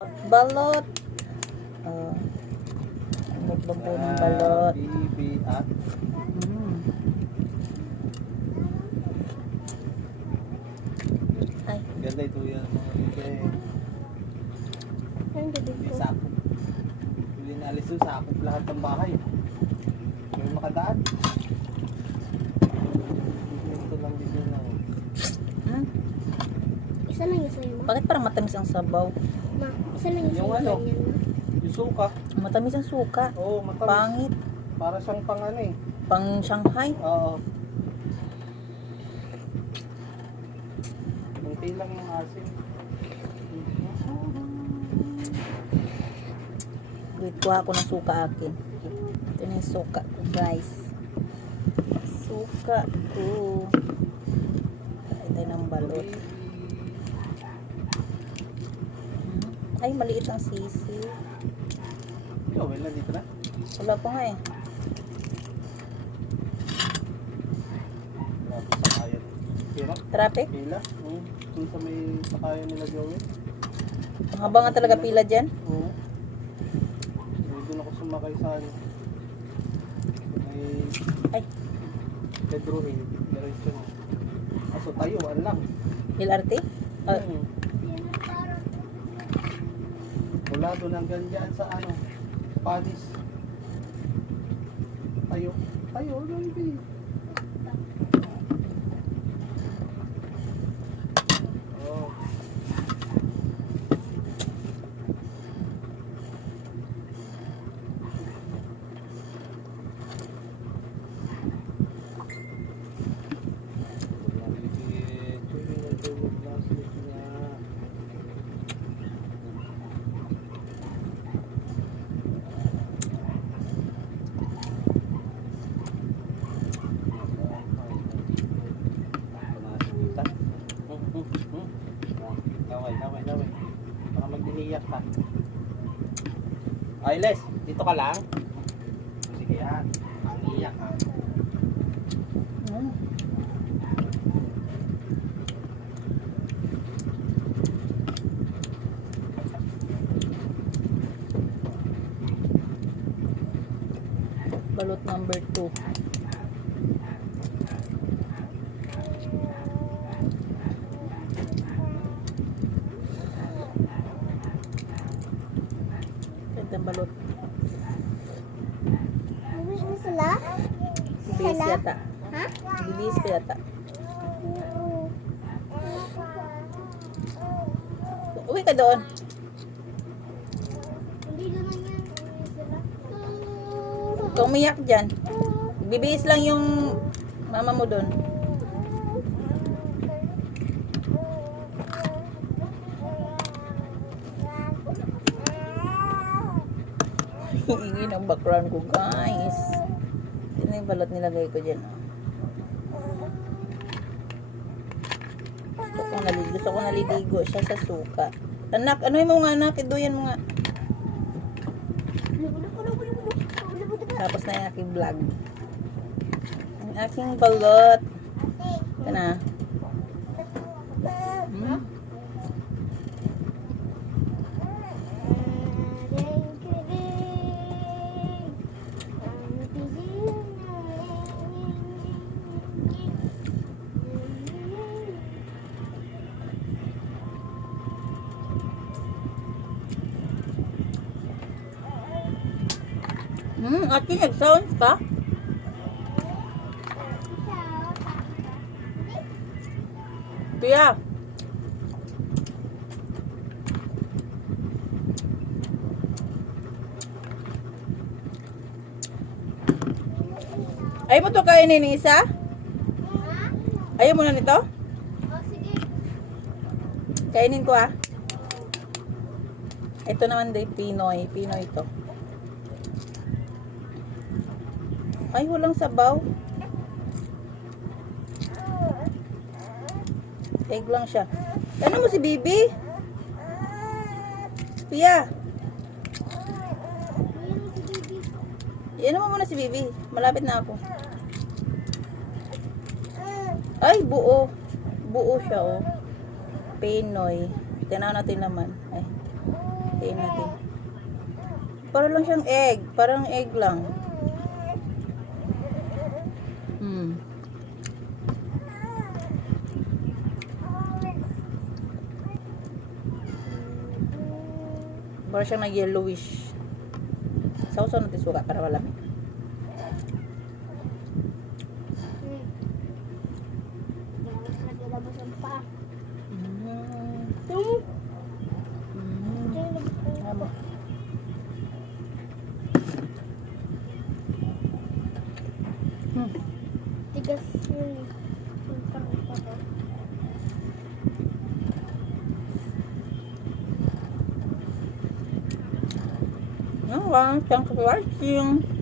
Balot. Oh. Mukbang po ng balot. Bibi at Ay. ganda ito yan mga bibi. Hindi sakop. Hindi naalis yung sakop lahat ng bahay. May makadaan. Ito lang dito na. Isa lang yung sa'yo, ma. Bakit parang matamis ang sabaw? Ma, isa lang yung Yung sa'yo. ano? Yan, ma. Yung suka. Matamis ang suka. Oo, matamis. Pangit. Para siyang pang ano eh. Pang Shanghai. Oo. Munti lang yung asin. Wait, kuha ako ng suka akin. Ito na yung suka ko, guys. Suka ko. Kain tayo ng balot. Ay, maliit ang sisi. Ikaw, wala dito na. Wala pa nga eh. Wala pa sakayan. Pira? Traffic? Pila? Oo. Dun sa may sakayan nila Joey. Ang haba nga talaga pila dyan. Oo. Doon ako sumakay sa ano. May Ay, Pedro Hill. Diretso na. Kaso tayuan lang. LRT? Oh, Wala doon hanggang dyan sa ano. Padis. Tayo. Tayo. Baby. Oh. Laway. Baka magdiniyak ka. Ay, Les, dito ka lang. Sige yan. Iyak ka. mm. Balot number 2. Ganda balot. Mabis mo sila? Bibis yata. Ha? Bibis pa yata. Uwi ka doon. Hindi naman yan. Mabis sila. Kung umiyak dyan. Bibis lang yung mama mo doon. Hihingi ng background ko, guys. Ito na yung balot nilagay ko dyan. Gusto ko naliligo siya sa suka. Anak, ano yung mga anak? Iduyan mo nga. Tapos na yung aking vlog. Ang aking balot. Ito na. Ate, nag-sounds ka? Kuya. Ayaw mo to kainin ni isa? Ayaw mo na nito? Oh, sige. Kainin ko ah. Ito naman day Pinoy. Pinoy ito. Ay, walang sabaw. Egg lang siya. Ano mo si Bibi? Pia. Yan mo muna si Bibi. Malapit na ako. Ay, buo. Buo siya, oh. Pinoy. Tinaw natin naman. Ay. Hatiin natin. Para lang siyang egg. Parang egg lang. Para siyang nag-yellowish. Sausaw natin suka para malamig. Naglabas ang paa. Mm. Tum. Amo. Tigas yun. Thanks for watching.